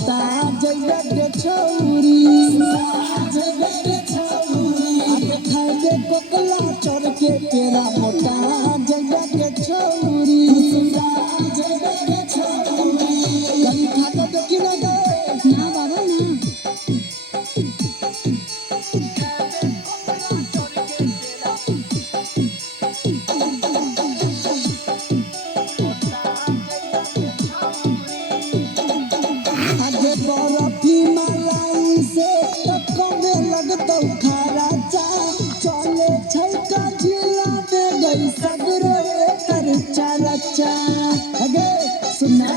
मोटा जइबे के छौरी जइबे के छौरी आगे खाइबे कोकला चढ़ के तेरा मोटा जइबे के छौरी जइबे के छौरी कभी खा के देखी ना गए ना बाबा ना। आगे बर्फी मलाई से कमे लगतौ खारा चा चले छै का जिला में गई सगरो कर चरचा आगे सुना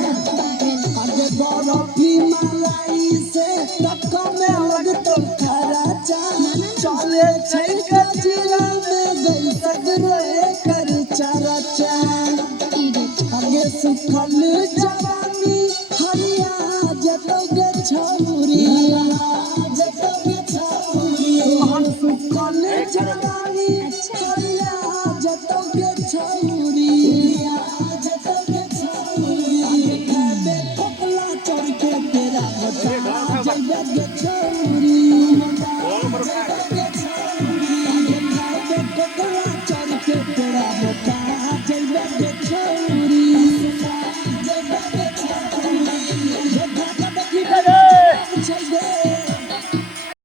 आगे बर्फी मलाई से कमे लगतौ खारा चा चले छै का जिला में गई सगरो कर चरचा आगे सुखल जवानी हरिया जतोगे छौरी जतोगे छौरी हम सुखल जवानी हरिया जतोगे छौरी जतोगे छौरी आगे खाबे कोकला चढ़ के तेरा मोटा जइबे के छौरी जइबे के छौरी आगे खाबे कोकला चढ़ के तेरा मोटा जइबे के